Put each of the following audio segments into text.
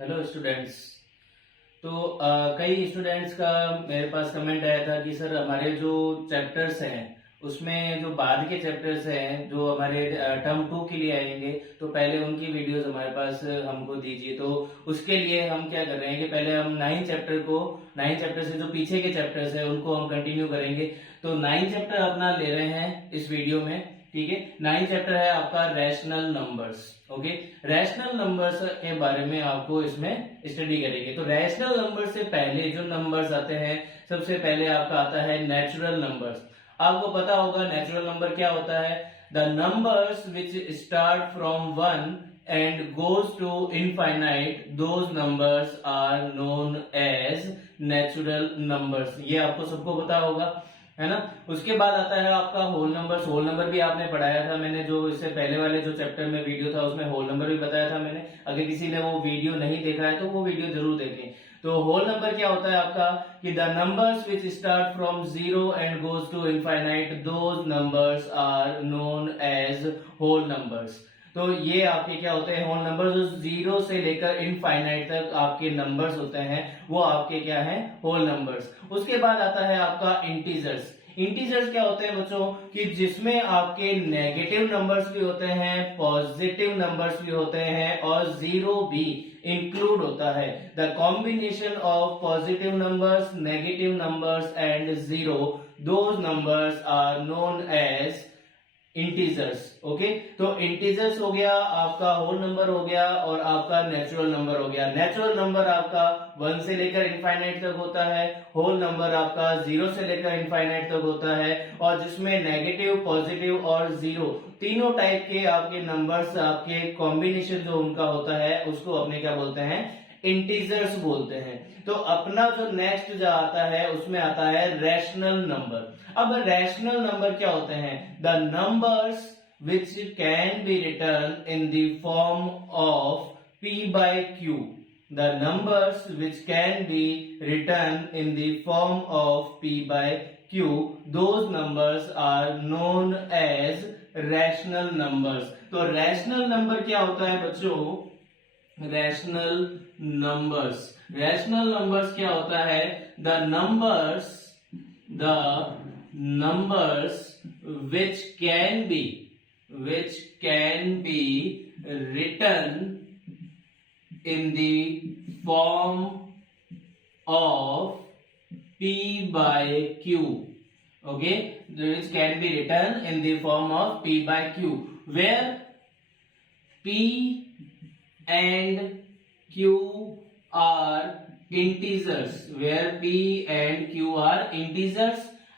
Hello students. तो कई students का मेरे पास कमेंट आया था कि सर हमारे जो चैप्टर्स हैं उसमें जो बाद के चैप्टर्स हैं जो हमारे टर्म 2 के लिए आएंगे तो पहले उनकी वीडियोस हमारे पास हमको दीजिए। तो उसके लिए हम क्या कर रहे हैं कि पहले हम 9 चैप्टर से जो पीछे के चैप्टर्स हैं उनको हम कंटिन्यू करेंगे। तो 9 चैप्टर अपना ले रहे हैं इस वीडियो में, ठीक है। 9 चैप्टर है आपका rational numbers. Okay, rational numbers के बारे में आपको इसमें स्टडी करेंगे। तो रैशनल नंबर से पहले जो नंबर्स आते हैं, सबसे पहले आपका आता है नेचुरल नंबर्स। आपको पता होगा नेचुरल नंबर क्या होता है। The numbers which start from 1 and goes to infinite, those numbers are known as natural numbers. ये आपको सबको पता होगा, है ना। उसके बाद आता है आपका होल नंबर। होल नंबर भी आपने पढ़ाया था, मैंने जो इससे पहले वाले जो चैप्टर में वीडियो था उसमें होल नंबर भी बताया था मैंने। अगर किसी ने वो वीडियो नहीं देखा है तो वो वीडियो जरूर देखें। तो होल नंबर क्या होता है आपका कि the numbers which start from 0 and goes to infinite, those numbers are known as whole numbers. तो ये आपके क्या होते हैं होल नंबर। जो 0 से लेकर इनफाइनाइट तक आपके नंबर्स होते हैं वो आपके क्या हैं होल नंबर्स। उसके बाद आता है आपका इंटीजर्स। इंटीजर्स क्या होते हैं बच्चों कि जिसमें आपके नेगेटिव नंबर्स भी होते हैं, पॉजिटिव नंबर्स भी होते हैं और जीरो भी इंक्लूड होता है। The combination of positive numbers, negative numbers and zero, those numbers are known as integers. Okay, तो इंटीजर्स हो गया, आपका होल नंबर हो गया और आपका नेचुरल नंबर हो गया। नेचुरल नंबर आपका 1 से लेकर इनफाइनाइट तक होता है, होल नंबर आपका 0 से लेकर इनफाइनाइट तक होता है, और जिसमें नेगेटिव, पॉजिटिव और जीरो तीनों टाइप के आपके नंबर्स, आपके कॉम्बिनेशन जो उनका होता है उसको अपने क्या बोलते हैं इंटीजर्स बोलते हैं। तो अपना जो नेक्स्ट जो आता है उसमें आता है रैशनल नंबर। अब रैशनल नंबर क्या होते हैं? The numbers which can B return in the form of p by q. The numbers which can be written in the form of p by q, those numbers are known as rational numbers. तो rational number क्या होता है बच्चों? Rational numbers क्या होता है? The numbers which can be written in the form of p by q. Okay, which can be written in the form of p by q, where p and q are integers,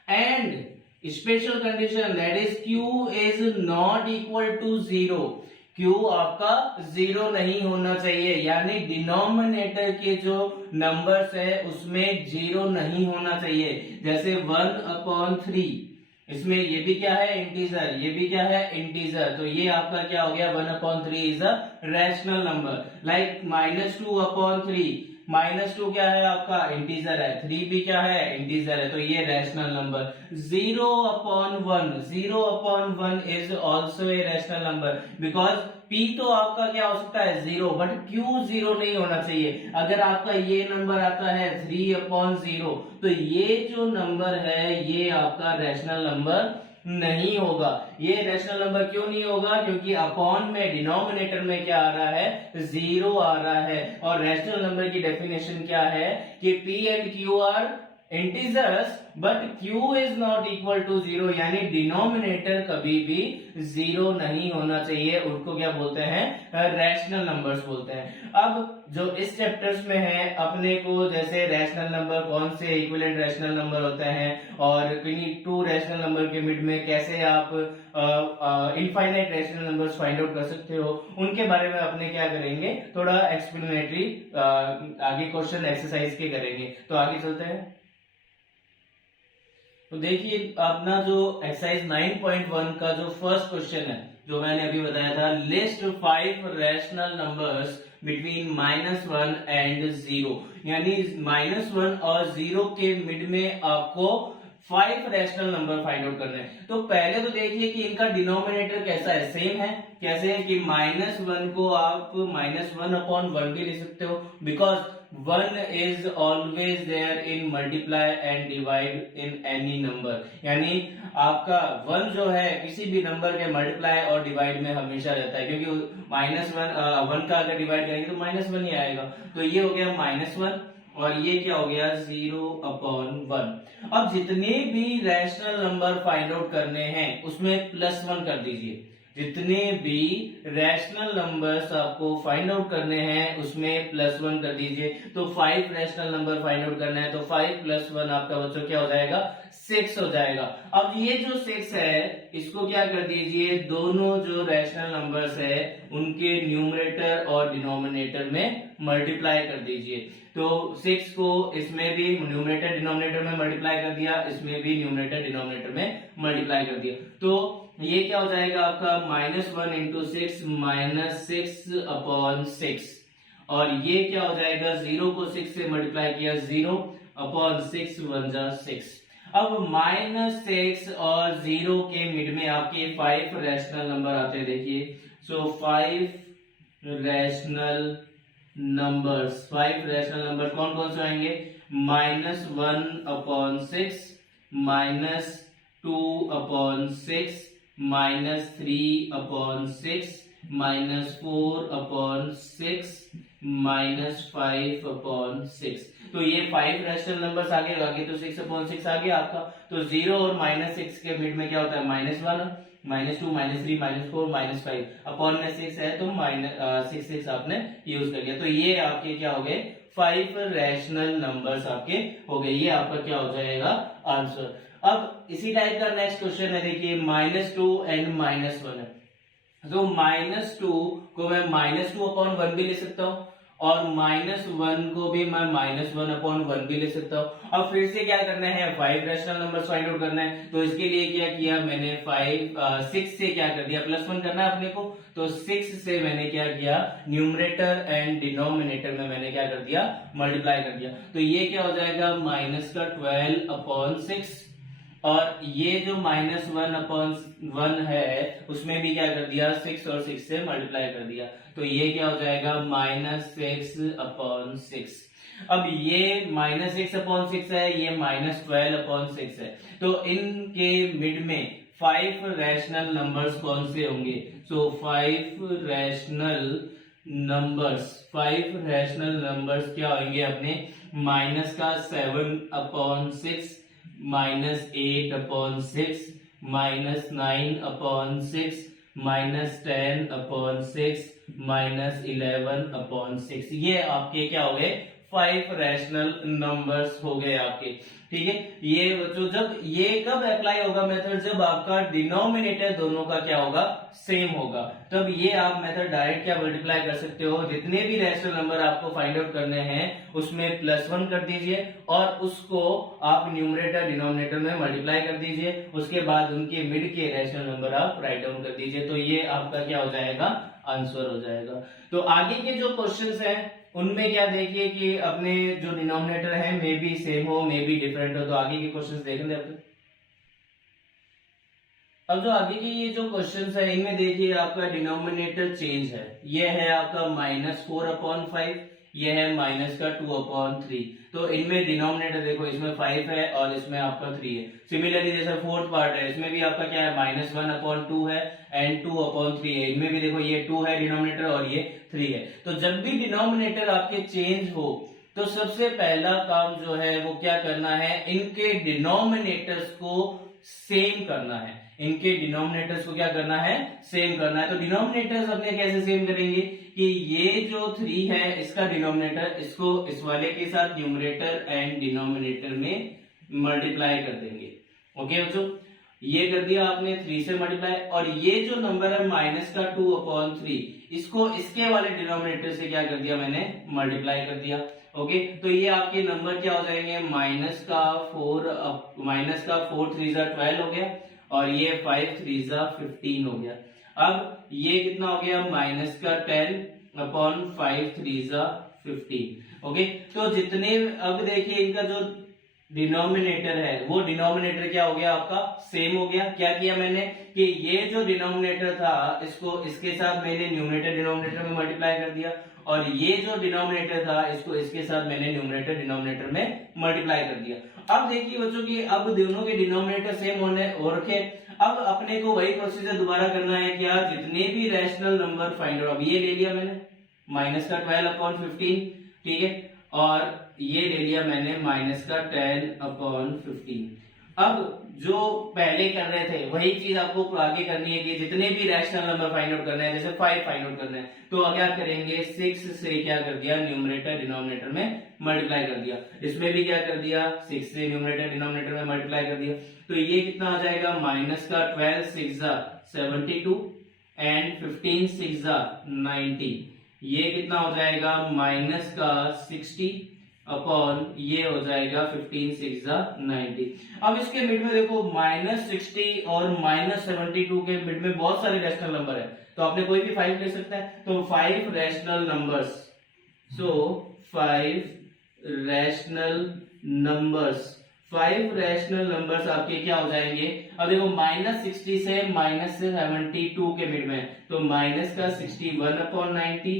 and special condition, that is q is not equal to 0. Q आपका 0 नहीं होना चाहिए, यानी denominator के जो numbers है उसमें 0 नहीं होना चाहिए। जैसे 1/3, इसमें ये भी क्या है इंटीजर, ये भी क्या है इंटीजर, तो ये आपका क्या हो गया 1/3 is a rational number. Like -2/3, -2 क्या है आपका इंटीजर है, 3 भी क्या है इंटीजर है, तो ये rational number. 0/1 is also a rational number, because p तो आपका क्या हो सकता है 0, बट q 0 नहीं होना चाहिए। अगर आपका ये नंबर आता है 3/0, तो ये जो नंबर है ये आपका रैशनल नंबर नहीं होगा। ये रैशनल नंबर क्यों नहीं होगा? क्योंकि अपॉन में डिनोमिनेटर में क्या आ रहा है 0 आ रहा है। और रैशनल नंबर की डेफिनेशन क्या है कि p and q are integers but q is not equal to 0, यानी डिनोमिनेटर कभी भी 0 नहीं होना चाहिए। उसको क्या बोलते हैं रैशनल नंबर्स बोलते हैं। अब जो इस चैप्टर्स में है अपने को, जैसे रैशनल नंबर कौन से इक्विवेलेंट रैशनल नंबर होते हैं और किन्हीं 2 रैशनल नंबर के मिड में कैसे आप infinite rational numbers find out कर सकते हो, उनके बारे में अपने क्या करेंगे थोड़ा एक्सप्लेनेटरी आगे क्वेश्चन एक्सरसाइज के करेंगे। तो आगे चलते हैं। तो देखिए अपना जो एक्सरसाइज 9.1 का जो फर्स्ट क्वेश्चन है जो मैंने अभी बताया था, list 5 rational numbers between -1 and 0, यानी -1 और 0 के मिड में आपको 5 रैशनल नंबर फाइंड आउट करने हैं। तो पहले तो देखिए कि इनका डिनोमिनेटर कैसा है, सेम है। कैसे है कि -1 को आप -1/1 भी ले सकते हो, because 1 is always there in multiply and divide in any number. यानी आपका 1 जो है किसी भी नंबर के मल्टीप्लाई और डिवाइड में हमेशा रहता है, क्योंकि -1 का अगर डिवाइड करेंगे तो -1 ही आएगा। तो ये हो गया -1 और ये क्या हो गया 0/1। अब जितने भी रैशनल नंबर फाइंड आउट करने हैं उसमें +1 कर दीजिए। जितने भी रैशनल नंबर्स आपको फाइंड आउट करने हैं उसमें +1 कर दीजिए। तो 5 रैशनल नंबर फाइंड आउट करना है तो 5 + 1 आपका बच्चों क्या हो जाएगा 6 हो जाएगा। अब ये जो 6 है इसको क्या कर दीजिए, दोनों जो रैशनल नंबर्स है उनके न्यूमरेटर और डिनोमिनेटर में मल्टीप्लाई कर दीजिए। तो 6 को इसमें भी न्यूमरेटर डिनोमिनेटर में मल्टीप्लाई कर दिया, इसमें भी न्यूमरेटर डिनोमिनेटर में मल्टीप्लाई कर दिया। तो ये क्या हो जाएगा आपका -1 × 6 -6/6। और ये क्या हो जाएगा 0 को 6 से मल्टीप्लाई किया 0/6 1 जा 6। अब -6 और 0 के मिड में आपके 5 रैशनल नंबर आते हैं। देखिए सो 5 रैशनल नंबर्स कौन कौन से आएंगे, -1/6 -2/6 -3/6 -4/6 -5/6। तो ये 5 रैशनल नंबर्स आगे तो 6/6 आ गया आपका। तो 0 और -6 के मिड में क्या होता है -1 -2 -3 -4 -5 अपॉन में 6 है तो -6 आपने यूज कर लिया। तो ये आपके क्या हो गए 5 रैशनल नंबर्स आपके हो गए। ये आपका क्या हो जाएगा आंसर। अब इसी टाइप का नेक्स्ट क्वेश्चन है, देखिए -2 एंड -1 है। तो -2 को मैं -2/1 भी ले सकता हूँ और -1 को भी मैं -1/1 भी ले सकता हूँ। अब फिर से क्या करना है 5 रैशनल नंबर्स फाइंड आउट करना है। तो इसके लिए क्या किया मैंने 6 से क्या कर दिया +1 करना है अपने को। तो 6 से मैंने क्या किया न्यूमरेटर एंड डिनोमिनेटर में मैंने क्या कर दिया मल्टीप्लाई कर दिया। तो ये क्या हो जाएगा -12/6 और ये जो -1/1 है उसमें भी क्या कर दिया 6 और 6 से मल्टीप्लाई कर दिया। तो ये क्या हो जाएगा -6/6। अब ये -6/6 है, ये -12/6 है। तो इनके मिड में 5 रैशनल नंबर्स कौन से होंगे। सो 5 रैशनल नंबर्स क्या होंगे अपने -7/6 -8/6 -9/6 -10/6 -11/6। ये आपके क्या हो गए 5 रैशनल नंबर्स हो गए आपके। ठीक है, ये बच्चों जब ये कब अप्लाई होगा मेथड, जब आपका डिनोमिनेटर दोनों का क्या होगा सेम होगा, तब ये आप मेथड डायरेक्ट क्या मल्टीप्लाई कर सकते हो। जितने भी रैशनल नंबर आपको फाइंड आउट करने हैं उसमें +1 कर दीजिए और उसको आप न्यूमरेटर डिनोमिनेटर में मल्टीप्लाई कर दीजिए। उसके बाद उनके मिड के रैशनल नंबर आप राइट डाउन कर दीजिए। तो ये आपका क्या हो जाएगा आंसर हो जाएगा। तो आगे के जो क्वेश्चंस हैं उनमें क्या देखिए कि अपने जो डिनोमिनेटर है मे बी सेम हो मे बी डिफरेंट हो। तो आगे के क्वेश्चंस देखेंगे अपने। अब जो आगे के ये जो क्वेश्चंस है इनमें देखिए आपका डिनोमिनेटर चेंज है। ये है आपका -4/5, ये है -2/3। तो इनमें डिनोमिनेटर देखो इसमें 5 है और इसमें आपका 3 है। सिमिलरली जैसे फोर्थ पार्ट है इसमें भी आपका क्या है -1/2 है एंड 2/3 है। इनमें भी देखो ये 2 है डिनोमिनेटर और ये 3 है। तो जब भी डिनोमिनेटर आपके चेंज हो तो सबसे पहला काम जो है वो क्या करना है, इनके डिनोमिनेटर्स को सेम करना है। इनके डिनोमिनेटर्स को क्या करना है सेम करना है। तो डिनोमिनेटर्स अपने कैसे सेम करेंगे कि ये जो 3 है इसका डिनोमिनेटर इसको इस वाले के साथ न्यूमरेटर एंड डिनोमिनेटर में मल्टीप्लाई कर देंगे। ओके बच्चों, ये कर दिया आपने 3 से मल्टीप्लाई। और ये जो नंबर है -2/3 इसको इसके वाले डिनोमिनेटर से क्या कर दिया मैंने मल्टीप्लाई कर दिया। ओके, तो ये आपके नंबर क्या हो जाएंगे -4 3 12 हो गया और ये 5 3 15 हो गया। अब ये कितना हो गया -10/5 3 15। ओके, तो जितने अब देखिए इनका जो डिनोमिनेटर है वो डिनोमिनेटर क्या हो गया आपका सेम हो गया। क्या किया मैंने कि ये जो डिनोमिनेटर था इसको इसके साथ मैंने न्यूमरेटर डिनोमिनेटर में मल्टीप्लाई कर दिया और ये जो डिनोमिनेटर था इसको इसके साथ मैंने न्यूमरेटर डिनोमिनेटर में मल्टीप्लाई कर दिया। अब देखिए बच्चों की अब दोनों के डिनोमिनेटर सेम होने हो रखे। अब अपने को वही प्रोसीजर दोबारा करना है क्या, जितने भी रैशनल नंबर फाइंड आउट। अब ये ले लिया मैंने माइनस का 12/15, ठीक है, और ये ले लिया मैंने माइनस का 10/15। अब जो पहले कर रहे थे वही चीज आपको आगे करनी है कि जितने भी रैशनल नंबर फाइंड आउट करना है, जैसे 5 फाइंड आउट करना है तो क्या करेंगे 6 से क्या कर दिया न्यूमरेटर डिनोमिनेटर में मल्टीप्लाई कर दिया। इसमें भी क्या कर दिया 6 से न्यूमरेटर डिनोमिनेटर में मल्टीप्लाई कर दिया। तो ये कितना आ जाएगा माइनस का 12 6 72 एंड 15 6 90। ये कितना हो जाएगा माइनस का 60 अपॉन ये हो जाएगा 15 6 90। अब इसके मिड में देखो -60 और -72 के मिड में बहुत सारे रैशनल नंबर है तो आपने कोई भी 5 ले सकता है। तो 5 रैशनल नंबर्स, सो 5 रैशनल नंबर्स, 5 रैशनल नंबर्स आपके क्या हो जाएंगे। अब देखो -60 से -72 के मिड में तो माइनस का 61/90,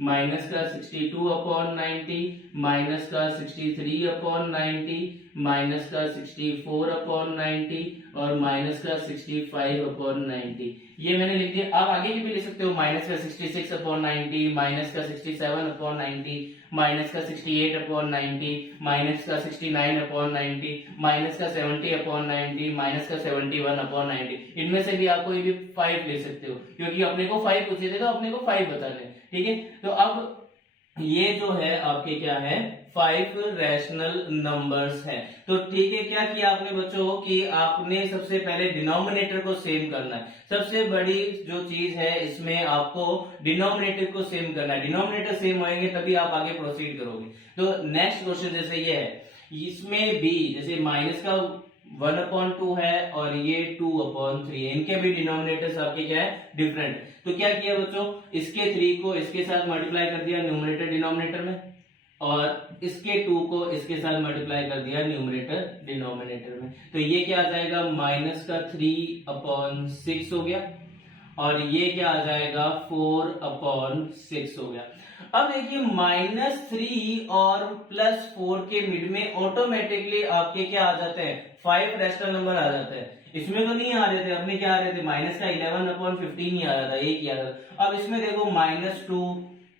माइनस का 62/90, माइनस का 63/90, माइनस का 64/90 और माइनस का 65/90। ये मैंने लिख दिया। आप आगे की भी लिख सकते हो माइनस का 66/90, माइनस का 67/90, माइनस का 68/90, माइनस का 69/90, माइनस का 70/90, माइनस का 71/90। इनमें से भी आप कोई भी 5 ले सकते हो क्योंकि अपने को 5 पूछे थे तो अपने को 5 बताने, ठीक है। तो अब ये जो है आपके क्या है 5 रैशनल नंबर्स है। तो ठीक है, क्या किया आपने बच्चों कि आपने सबसे पहले डिनोमिनेटर को सेम करना है। सबसे बड़ी जो चीज है इसमें आपको डिनोमिनेटर को सेम करना है। डिनोमिनेटर सेम होंगे तभी आप आगे प्रोसीड करोगे। तो नेक्स्ट क्वेश्चन जैसे ये है, इसमें भी जैसे माइनस का 1/2 है और ये 2/3 है, इनके भी डिनोमिनेटर्स आपके क्या है डिफरेंट। तो क्या किया बच्चों, इसके 3 को इसके साथ मल्टीप्लाई कर दिया न्यूमरेटर डिनोमिनेटर में और इसके 2 को इसके साथ मल्टीप्लाई कर दिया न्यूमरेटर डिनोमिनेटर में। तो ये क्या आ जाएगा माइनस का 3/6 हो गया और ये क्या आ जाएगा 4/6 हो गया। अब देखिए -3 और +4 के मिड में ऑटोमेटिकली आपके क्या आ जाते हैं 5 रैशनल नंबर आ जाते हैं। इसमें तो नहीं आ रहे थे, अपने क्या आ रहे थे माइनस का 11/15 ही आ रहा था, एक ही आ रहा था। अब इसमें देखो -2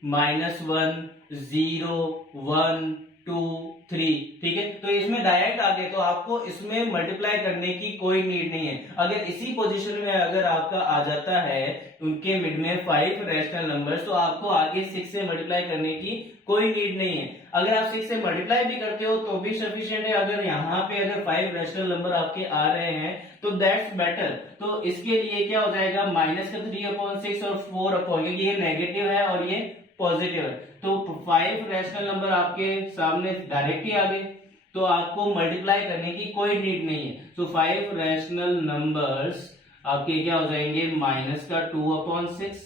-1 0 1 2 3, ठीक है। तो इसमें डायरेक्ट आ गए तो आपको इसमें मल्टीप्लाई करने की कोई नीड नहीं है। अगर इसी पोजीशन में अगर आपका आ जाता है उनके मिड में 5 रैशनल नंबर्स तो आपको आगे 6 से मल्टीप्लाई करने की कोई नीड नहीं है। अगर आप 6 से मल्टीप्लाई भी करते हो तो भी सफिशिएंट है। अगर यहाँ पे अगर 5 रैशनल नंबर आपके आ रहे हैं तो दैट्स बेटर। तो इसके लिए क्या हो जाएगा माइनस का 3/6 और 4 क्योंकि ये नेगेटिव है और ये पॉजिटिव है तो 5 रैशनल नंबर आपके सामने डायरेक्ट ही आ गए तो आपको मल्टीप्लाई करने की कोई नीड नहीं है। तो 5 रैशनल नंबर्स आपके क्या हो जाएंगे माइनस का 2/6,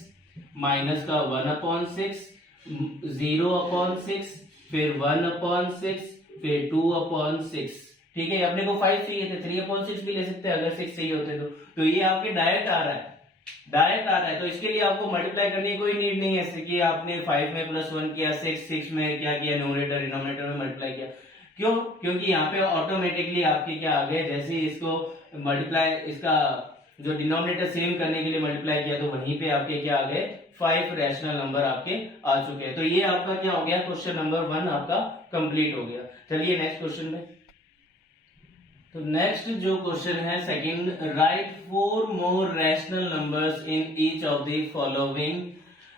माइनस का 1/6, 0/6, फिर 1/6, फिर 2/6, ठीक है। अपने को 5 चाहिए थे, 3/6 भी ले सकते हैं अगर 6 चाहिए होते तो ये आपके डायरेक्ट आ रहा है, डायरेक्ट आ रहा है। तो इसके लिए आपको मल्टीप्लाई करने की कोई नीड नहीं है। जैसे कि आपने 5 में +1 किया, 6 में क्या किया न्यूमरेटर डिनोमिनेटर में मल्टीप्लाई किया। क्यों? क्योंकि यहाँ पे ऑटोमेटिकली आपके क्या आ गए, जैसे इसको मल्टीप्लाई इसका जो डिनोमिनेटर सेम करने के लिए मल्टीप्लाई किया तो वहीं पे आपके क्या आ गए 5 रैशनल नंबर आपके आ चुके हैं। तो ये आपका क्या हो गया क्वेश्चन नंबर 1 आपका कंप्लीट हो गया। चलिए नेक्स्ट क्वेश्चन में। तो नेक्स्ट जो क्वेश्चन है second, right 4 more rational numbers in each of the following.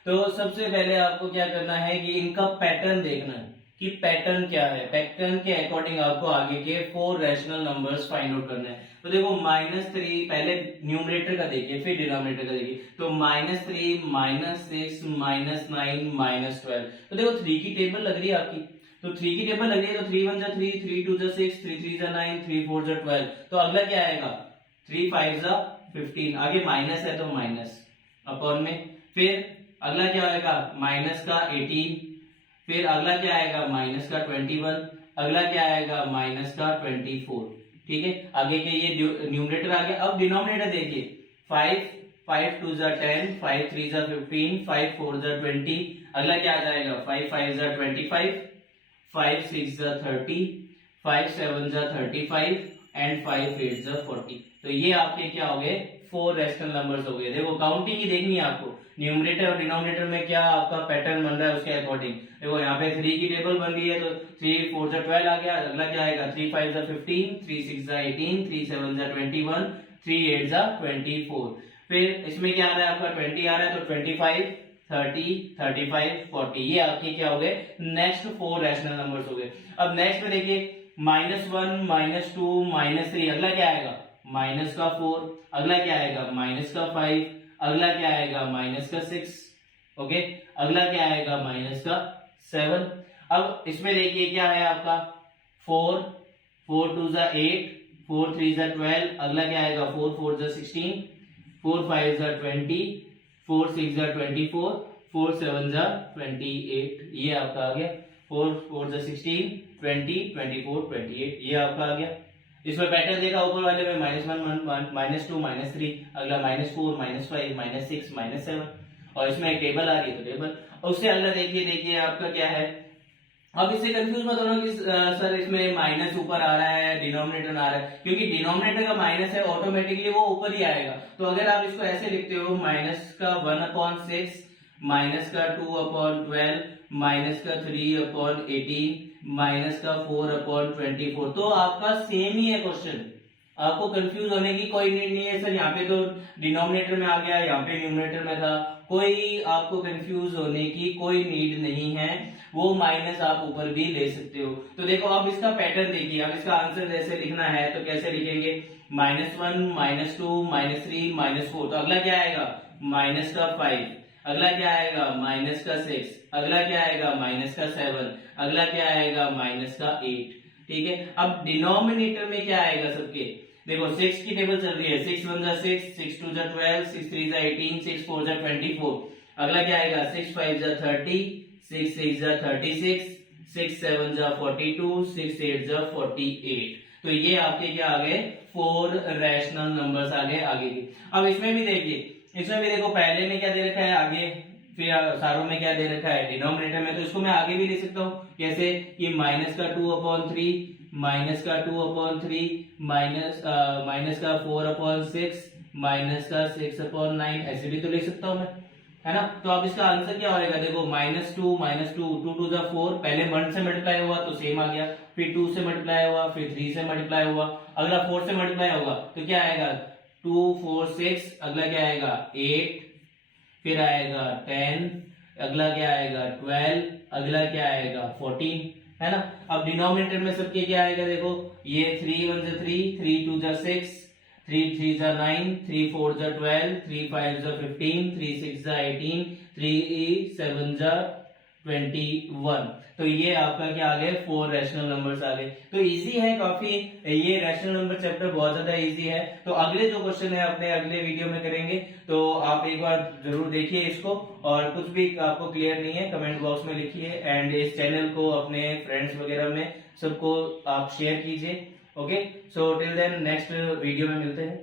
तो सबसे पहले आपको क्या करना है कि इनका पैटर्न देखना है कि पैटर्न क्या है। पैटर्न के अकॉर्डिंग आपको आगे के 4 रैशनल नंबर्स फाइंड आउट करने हैं। तो देखो -3 पहले न्यूमरेटर का देखिए फिर डिनोमिनेटर का देखिए। तो -3 -6 -9 -12। तो देखो 3 की टेबल लग रही है आपकी, तो 3 की टेबल लग रही है तो 3 1 3, 3 2 6, 3 3 9, 3 4 12। तो अगला क्या आएगा 3 5 15। आगे माइनस है तो माइनस अपॉन में, फिर अगला क्या आएगा माइनस का 18, फिर अगला क्या आएगा माइनस का 21, अगला क्या आएगा माइनस का 24। ठीक है, आगे के ये न्यूमरेटर आ गया। अब डिनोमिनेटर देखिए 5 5 2 जा 10, 5 3 जा 15, 5 4 जा 20, अगला क्या आ जाएगा 5 5 जा 25, 5 6 जा 30, 5 7 जा 35 एंड 5 8 जा 40। तो ये आपके क्या हो गए 4 रैशनल नंबर्स हो गए। देखो काउंटिंग ही देखनी है आपको, न्यूमरेटर और डिनोमिनेटर में क्या आपका पैटर्न बन रहा है उसके अकॉर्डिंग। देखो यहाँ पे 3 की टेबल बन रही है तो 3 4 जा 12 आ गया, अगला क्या आएगा 3 5 जा 15, 3 6 जा 18, 3 7 जा 21, 3 8 जा 24। फिर इसमें क्या आ रहा है आपका 20 आ रहा है, तो 25 30 35 40 ये आपके क्या हो गए नेक्स्ट 4 रैशनल नंबर्स हो गए। अब नेक्स्ट में देखिए -1 -2 -3, अगला क्या आएगा माइनस का 4, अगला क्या आएगा माइनस का 5, अगला क्या आएगा माइनस का 6, ओके, अगला क्या आएगा माइनस का 7। अब इसमें देखिए क्या है आपका 4 4 2 जा 8, 4 3 जा 12, अगला क्या आएगा 4 4 जा 16, 4 5 जा 20, 4 6 जा 24, 4 7 जा 28, ये आपका आ गया 4 4 जा 16 20 24 28, ये आपका आ गया। इसमें पैटर्न देखा ऊपर वाले में -1 -2 -3, अगला -4 -5 -6 -7, और इसमें एक टेबल आ रही है तो टेबल। उससे अगला देखिए आपका क्या है, अब इससे कंफ्यूज मत होना कि सर इसमें माइनस ऊपर आ रहा है डिनोमिनेटर आ रहा है, क्योंकि डिनोमिनेटर का माइनस है ऑटोमेटिकली वो ऊपर ही आएगा। तो अगर आप इसको ऐसे लिखते हो माइनस का 1/6, माइनस का 2/12, माइनस का 3/18, माइनस का 4/24, तो आपका सेम ही है क्वेश्चन, आपको कंफ्यूज होने की कोई नीड नहीं है। सर यहाँ पे तो डिनोमिनेटर में आ गया, यहाँ पे न्यूमरेटर में था, कोई आपको कंफ्यूज होने की कोई नीड नहीं है, वो माइनस आप ऊपर भी ले सकते हो। तो देखो अब इसका पैटर्न देखिए, अब इसका आंसर जैसे लिखना है तो कैसे लिखेंगे -1 -2 -3 -4, तो अगला क्या आएगा माइनस का 5, अगला क्या आएगा माइनस का 6, अगला क्या आएगा माइनस का 7, अगला क्या आएगा माइनस का 8। ठीक है, अब डिनोमिनेटर में क्या आएगा सबके, देखो 6 की टेबल चल रही है, 6 1 जा 6, 6 2 जा 12, 6 3 जा 18, 6 4 जा 24, अगला क्या आएगा 6 5 जा 30, 6 6 जा 36, 6 7 जा 42, 6 8 जा 48। तो ये आपके क्या आ गए 4 रैशनल नंबर्स आ गए आगे के। अब इसमें भी देखिए, इसमें भी देखो पहले में क्या दे रखा है आगे, फिर सारों में क्या दे रखा है डिनोमिनेटर में, तो इसको मैं आगे भी लिख सकता हूँ कैसे कि माइनस का 2/3, माइनस का 2/3, माइनस का 4/6, माइनस का 6/9, ऐसे भी तो लिख सकता हूँ मैं, है ना। तो अब इसका आंसर क्या होगा, देखो -2 2 2 जा 4, पहले 1 से मल्टीप्लाई हुआ तो सेम आ गया, फिर 2 से मल्टीप्लाई हुआ, फिर 3 से मल्टीप्लाई हुआ, अगला 4 से मल्टीप्लाई होगा तो क्या आएगा 2 4 6, अगला क्या आएगा 8, फिर आएगा 10, अगला क्या आएगा 12, अगला क्या आएगा 14, है ना। अब डिनोमिनेटर में सबके क्या आएगा, देखो ये 3 1 जा 3, 3 2 जा 6, 3 3 जा 9, 3 4 जा 12, 3 5 जा 15, 3 6 जा 18, 3 7 जा 21। तो ये आपका क्या आ गए 4 रैशनल नंबर्स आ गए। तो इजी है काफी, ये रैशनल नंबर चैप्टर बहुत ज्यादा इजी है। तो अगले जो क्वेश्चन है अपने अगले वीडियो में करेंगे, तो आप एक बार जरूर देखिए इसको, और कुछ भी आपको क्लियर नहीं है कमेंट बॉक्स में लिखिए, एंड इस चैनल को अपने फ्रेंड्स वगैरह में सबको आप शेयर कीजिए। Okay, so till then next video में मिलते हैं।